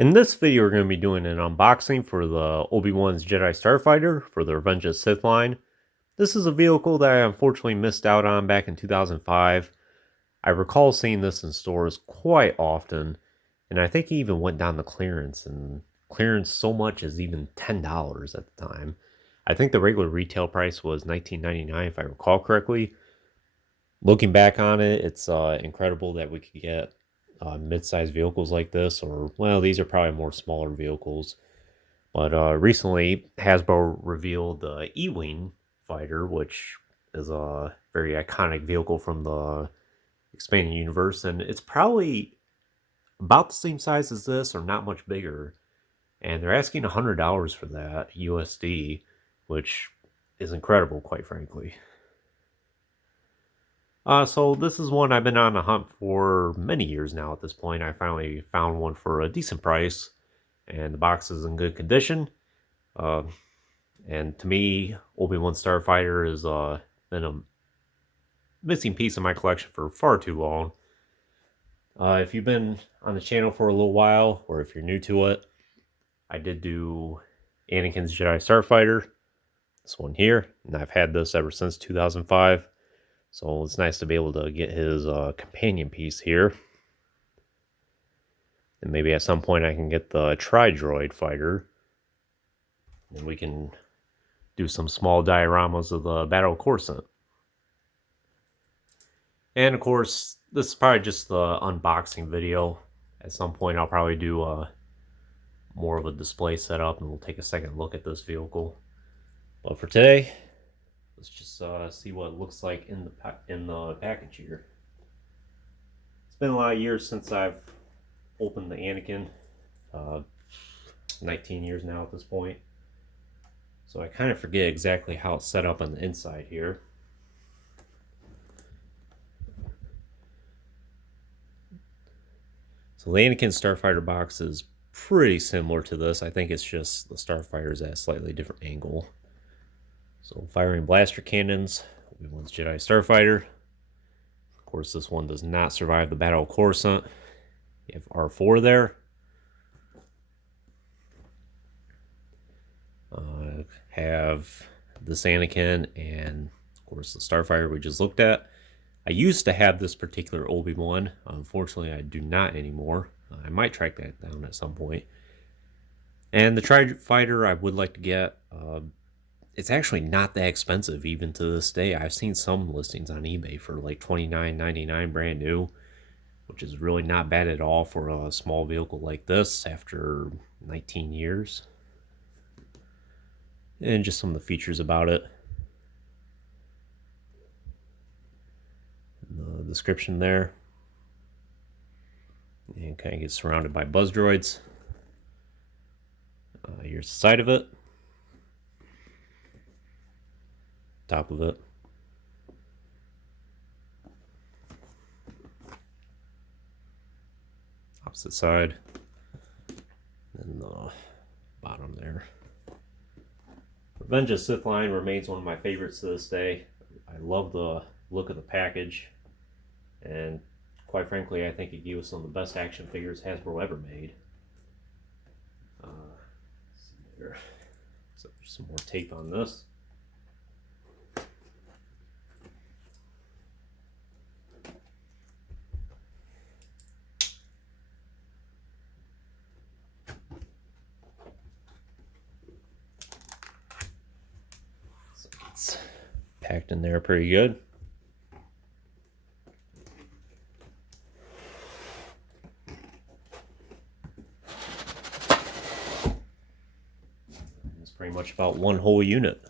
In this video, we're going to be doing an unboxing for the Obi-Wan's Jedi Starfighter for the Revenge of the Sith line. This is a vehicle that I unfortunately missed out on back in 2005. I recall seeing this in stores quite often, and I think it even went down to clearance, and clearance so much as even $10 at the time. I think the regular retail price was $19.99 if I recall correctly. Looking back on it, it's incredible that we could get mid-sized vehicles like this, or well, these are probably more smaller vehicles. But recently, Hasbro revealed the E-Wing fighter, which is a very iconic vehicle from the expanding universe, and it's probably about the same size as this, or not much bigger. And they're asking $100 for that USD, which is incredible, quite frankly. So this is one I've been on a hunt for many years now at this point. I finally found one for a decent price, and the box is in good condition. Uh, and to me, Obi-Wan Starfighter has been a missing piece of my collection for far too long. If you've been on the channel for a little while, or if you're new to it, I did do Anakin's Jedi Starfighter, this one here, and I've had this ever since 2005. So it's nice to be able to get his companion piece here. And maybe at some point I can get the Tri-Droid fighter. And we can do some small dioramas of the Battle of Coruscant. And of course, this is probably just the unboxing video. At some point I'll probably do more of a display setup and we'll take a second look at this vehicle. But for today, let's just see what it looks like in the package here. It's been a lot of years since I've opened the Anakin. 19 years now at this point. So I kind of forget exactly how it's set up on the inside here. So the Anakin Starfighter box is pretty similar to this. I think it's just the Starfighter's at a slightly different angle. So firing blaster cannons, Obi-Wan's Jedi Starfighter. Of course, this one does not survive the Battle of Coruscant. You have R4 there. Have this Anakin and, of course, the Starfighter we just looked at. I used to have this particular Obi-Wan. Unfortunately, I do not anymore. I might track that down at some point. And the Tri-Fighter I would like to get. It's actually not that expensive even to this day. I've seen some listings on eBay for like $29.99 brand new, which is really not bad at all for a small vehicle like this after 19 years. And just some of the features about it. The description there. And kind of gets surrounded by buzz droids. Here's the side of it. Top of it. Opposite side. And the bottom there. Revenge of the Sith line remains one of my favorites to this day. I love the look of the package. And quite frankly, I think it gave us some of the best action figures Hasbro ever made. Let's see here. So there's some more tape on this. So it's packed in there pretty good. It's pretty much about one whole unit.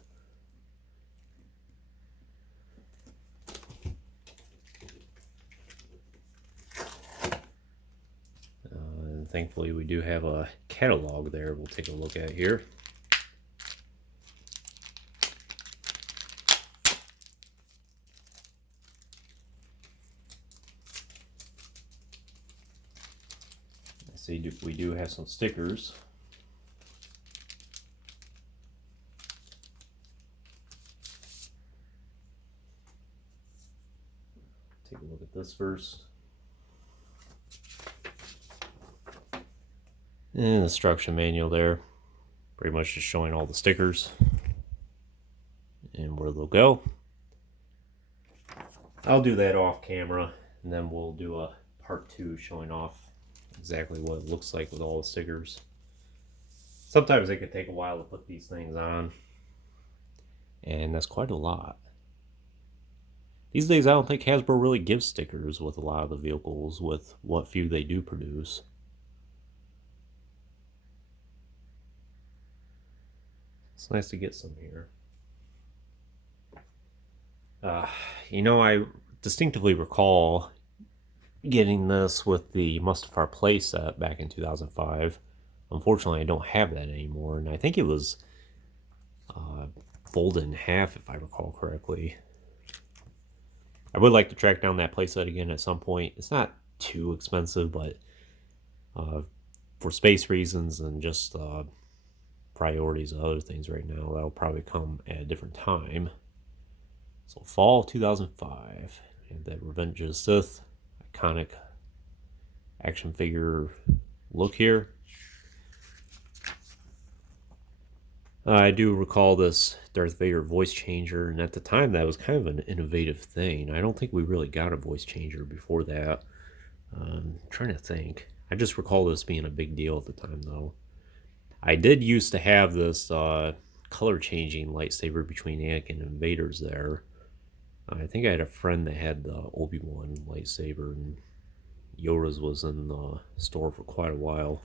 Thankfully, we do have a catalog there we'll take a look at here. I see we do have some stickers. Take a look at this first. And the instruction manual there, pretty much just showing all the stickers and where they'll go. I'll do that off camera, and then we'll do a part 2 showing off exactly what it looks like with all the stickers. Sometimes it can take a while to put these things on, and that's quite a lot. These days I don't think Hasbro really gives stickers with a lot of the vehicles, with what few they do produce. It's nice to get some here. I distinctively recall getting this with the Mustafar playset back in 2005. Unfortunately, I don't have that anymore, and I think it was folded in half, if I recall correctly. I would like to track down that playset again at some point. It's not too expensive, but for space reasons and just priorities of other things right now, that'll probably come at a different time. So fall 2005, and that Revenge of the Sith iconic action figure look here. I do recall this Darth Vader voice changer, and at the time that was kind of an innovative thing. I don't think we really got a voice changer before that. I'm trying to think. I just recall this being a big deal at the time, though. I did used to have this color changing lightsaber between Anakin and Vader's there. I think I had a friend that had the Obi-Wan lightsaber, and Yoda's was in the store for quite a while.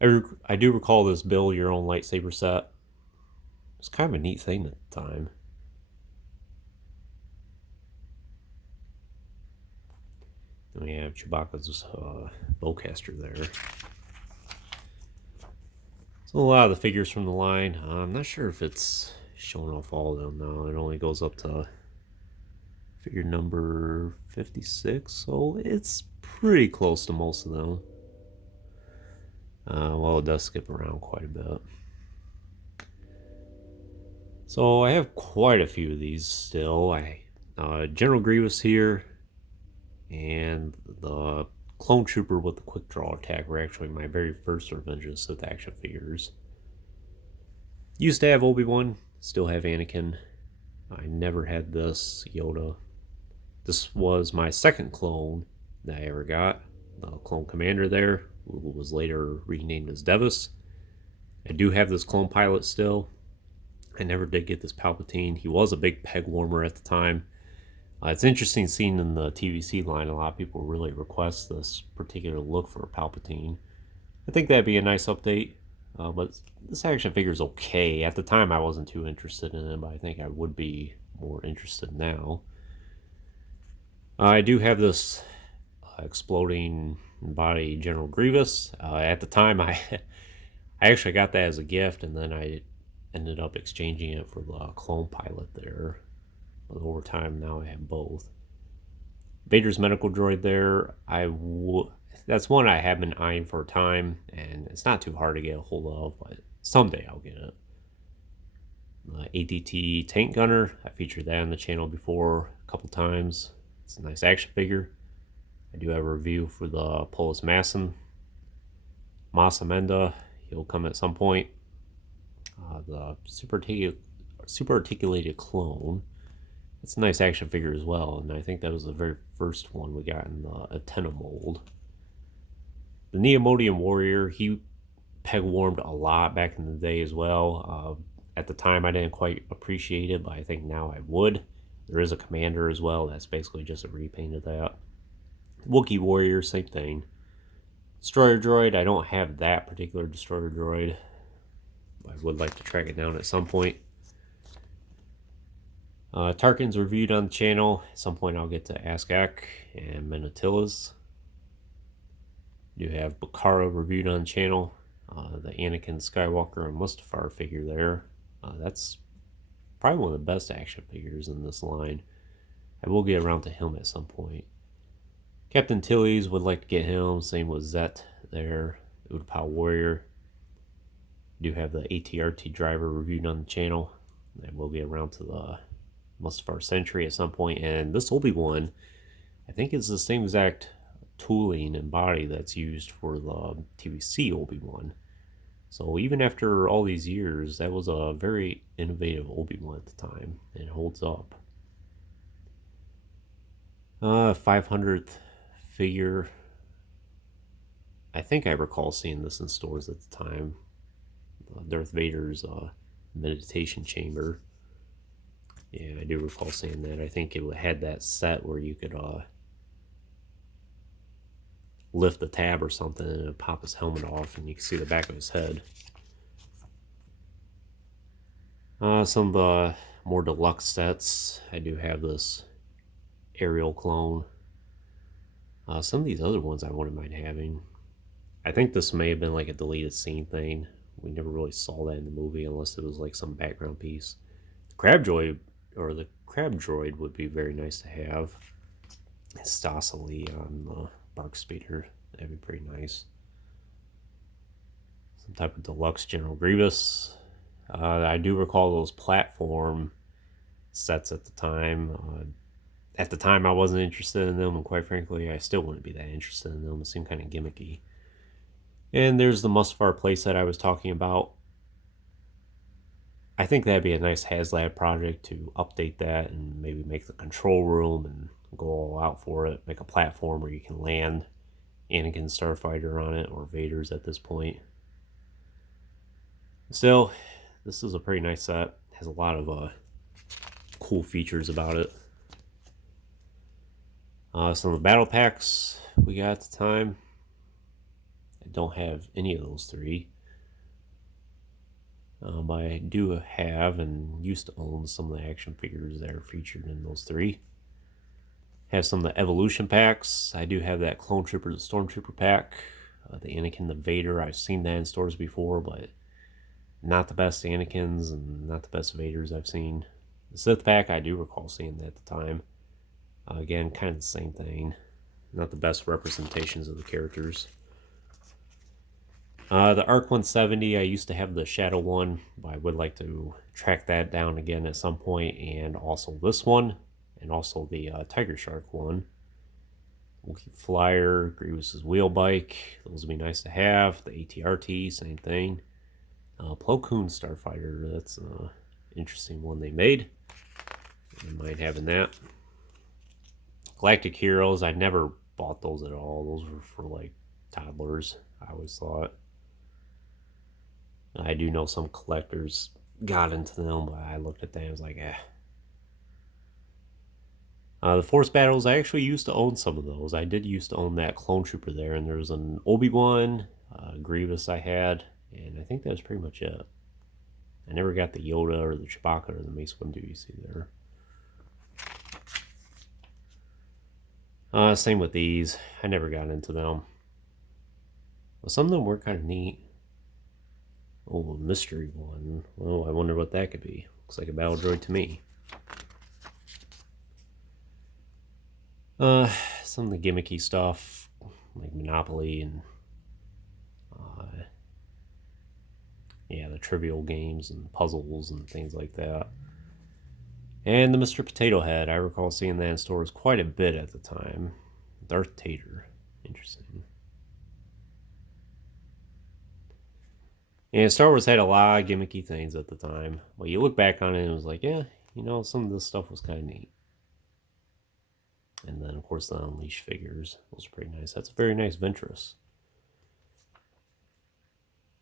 I do recall this build your own lightsaber set. It's kind of a neat thing at the time. Then we have Chewbacca's bowcaster there. So a lot of the figures from the line. I'm not sure if it's showing off all of them now. It only goes up to figure number 56, so it's pretty close to most of them. Well, it does skip around quite a bit. So I have quite a few of these still. General Grievous here, and the Clone Trooper with the quick draw attack were actually my very first Revenge of the Sith action figures. Used to have Obi-Wan, still have Anakin. I never had this Yoda. This was my second clone that I ever got. The Clone Commander there, who was later renamed as Devis. I do have this clone pilot still. I never did get this Palpatine. He was a big peg warmer at the time. It's interesting seeing in the TVC line, a lot of people really request this particular look for a Palpatine. I think that'd be a nice update, but this action figure is okay. At the time, I wasn't too interested in it, but I think I would be more interested now. I do have this exploding body General Grievous. At the time, I actually got that as a gift, and then I ended up exchanging it for the clone pilot there. But over time, now I have both. Vader's medical droid there. That's one I have been eyeing for a time, and it's not too hard to get a hold of, but someday I'll get it. ATT Tank Gunner. I featured that on the channel before a couple times. It's a nice action figure. I do have a review for the Polis Masamenda. He'll come at some point. The super articulated clone. It's a nice action figure as well, and I think that was the very first one we got in the Atenna mold. The Neomodian Warrior, he peg warmed a lot back in the day as well. At the time, I didn't quite appreciate it, but I think now I would. There is a commander as well. That's basically just a repaint of that. Wookiee Warrior, same thing. Destroyer Droid, I don't have that particular Destroyer Droid. I would like to track it down at some point. Tarkin's reviewed on the channel. At some point I'll get to Askak and Menatilas. Do have Bakara reviewed on the channel. The Anakin Skywalker and Mustafar figure there. That's probably one of the best action figures in this line. I will get around to him at some point. Captain Tilly's would like to get him. Same with Zet there. Utapau Warrior. Do have the ATRT driver reviewed on the channel. And we'll get around to the Mustafar Sentry at some point. And this Obi-Wan, I think it's the same exact tooling and body that's used for the TVC Obi-Wan. So even after all these years, that was a very innovative Obi-Wan at the time, and it holds up. 500th figure. I think I recall seeing this in stores at the time. Darth Vader's meditation chamber. Yeah, I do recall seeing that. I think it had that set where you could lift the tab or something and it'd pop his helmet off and you could see the back of his head. Some of the more deluxe sets. I do have this aerial clone. Some of these other ones I wouldn't mind having. I think this may have been like a deleted scene thing. We never really saw that in the movie unless it was like some background piece. The crab droid would be very nice to have. Stossily on the Bark Speeder. That'd be pretty nice. Some type of deluxe General Grievous. I do recall those platform sets at the time. At the time, I wasn't interested in them, and quite frankly, I still wouldn't be that interested in them. They seem kind of gimmicky. And there's the Mustafar playset I was talking about. I think that'd be a nice HasLab project to update that and maybe make the control room and go all out for it. Make a platform where you can land Anakin Starfighter on it, or Vader's at this point. Still, this is a pretty nice set. It has a lot of cool features about it. Some of the battle packs we got at the time. I don't have any of those three. But I do have and used to own some of the action figures that are featured in those three. Have some of the evolution packs. I do have that Clone Trooper to Stormtrooper pack. The Anakin, the Vader. I've seen that in stores before, but not the best Anakins and not the best Vaders I've seen. The Sith pack, I do recall seeing that at the time. Again, kind of the same thing. Not the best representations of the characters. The ARC 170, I used to have the Shadow one, but I would like to track that down again at some point, and also this one, and also the Tiger Shark one. Wookiee Flyer, Grievous's Wheel Bike, those would be nice to have. The ATRT, same thing. Plo Koon Starfighter, that's an interesting one they made. I mind having that. Galactic Heroes, I never bought those at all. Those were for like toddlers, I always thought. I do know some collectors got into them, but I looked at them and was like, eh. The Force Battles, I actually used to own some of those. I did used to own that Clone Trooper there, and there was an Obi-Wan, Grievous I had, and I think that was pretty much it. I never got the Yoda or the Chewbacca or the Mace Windu you see there. Same with these. I never got into them. But some of them were kind of neat. Oh, a mystery one. Well, I wonder what that could be. Looks like a battle droid to me. Some of the gimmicky stuff, like Monopoly and yeah, the trivial games and puzzles and things like that. And the Mr. Potato Head, I recall seeing that in stores quite a bit at the time. Darth Tater, interesting. And Star Wars had a lot of gimmicky things at the time. Well, you look back on it and it was like, yeah, you know, some of this stuff was kind of neat. And then, of course, the Unleashed figures. Those are pretty nice. That's a very nice Ventress.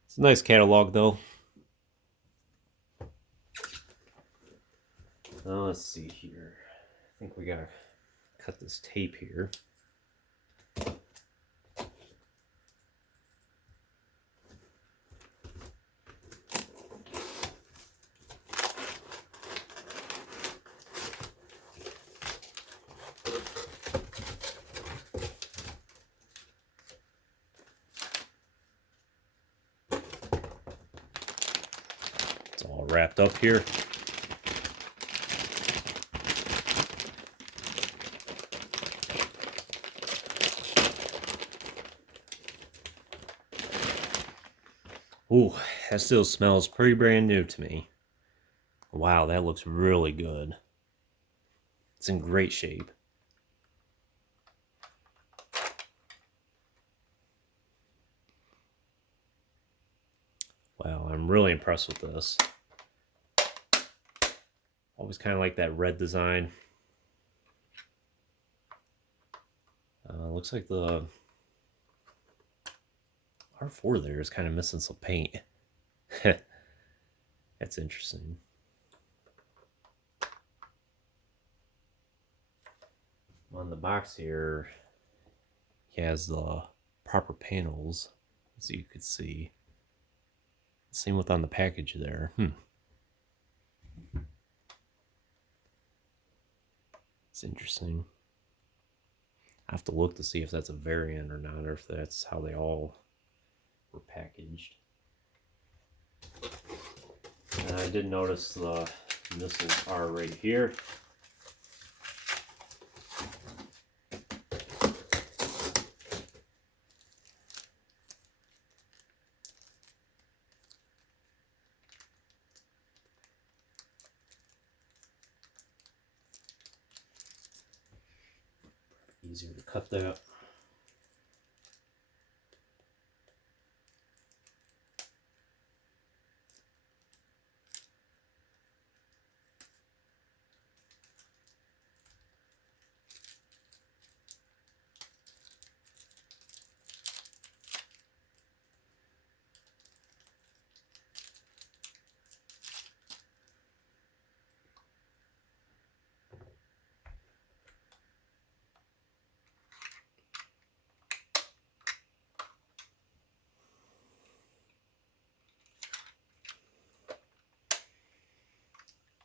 It's a nice catalog, though. Let's see here. I think we gotta cut this tape here. It's all wrapped up here. Ooh, that still smells pretty brand new to me. Wow, that looks really good. It's in great shape. Wow, I'm really impressed with this. Always kind of like that red design. Looks like the R4 there is kind of missing some paint. That's interesting. On the box here, he has the proper panels, as you could see. Same with on the package there. It's interesting. I have to look to see if that's a variant or not, or if that's how they all were packaged. And I did notice the missiles are right here. Easier to cut that.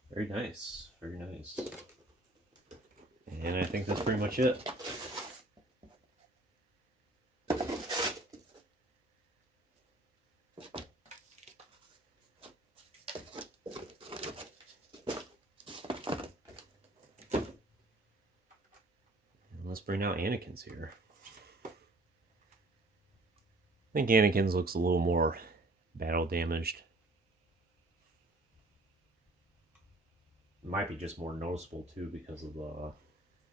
Very nice, very nice. And I think that's pretty much it. Let's bring out Anakin's here. I think Anakin's looks a little more battle damaged. It might be just more noticeable too because of the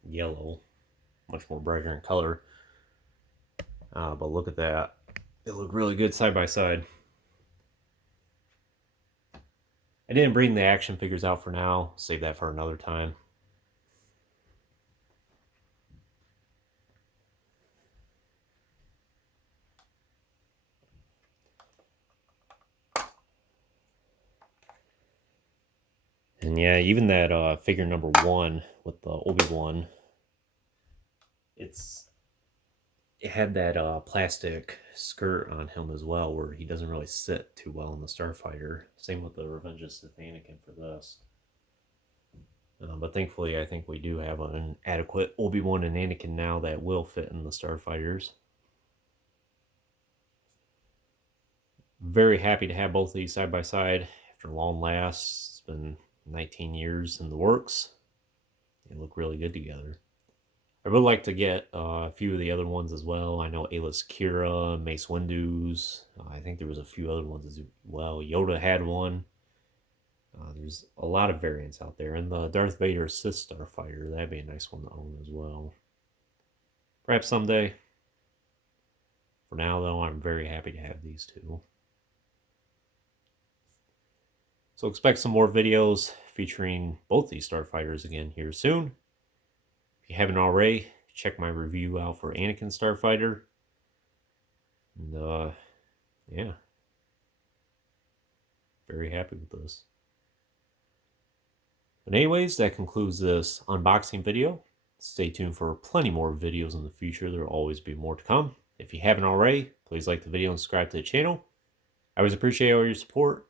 yellow, much more brighter in color. But look at that. They look really good side by side. I didn't bring the action figures out for now. Save that for another time. And yeah, even that figure number 1 with the Obi-Wan, it had that plastic skirt on him as well, where he doesn't really sit too well in the Starfighter. Same with the Revenge of Sith Anakin for this. But thankfully, I think we do have an adequate Obi-Wan and Anakin now that will fit in the Starfighters. Very happy to have both of these side by side after long last. It's been 19 years in the works. They look really good together. I would like to get a few of the other ones as well. I know Ayla's Kira, Mace Windu's. I think there was a few other ones as well. Yoda had one. There's a lot of variants out there. And the Darth Vader Sith Starfighter, that'd be a nice one to own as well. Perhaps someday. For now, though, I'm very happy to have these two. So expect some more videos featuring both these Starfighters again here soon. If you haven't already, check my review out for Anakin Starfighter. And, yeah. Very happy with this. But anyways, that concludes this unboxing video. Stay tuned for plenty more videos in the future. There will always be more to come. If you haven't already, please like the video and subscribe to the channel. I always appreciate all your support.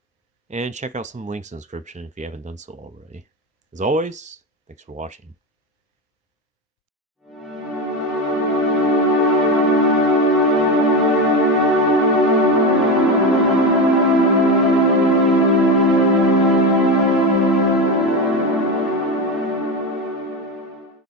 And check out some links in the description if you haven't done so already. As always, thanks for watching.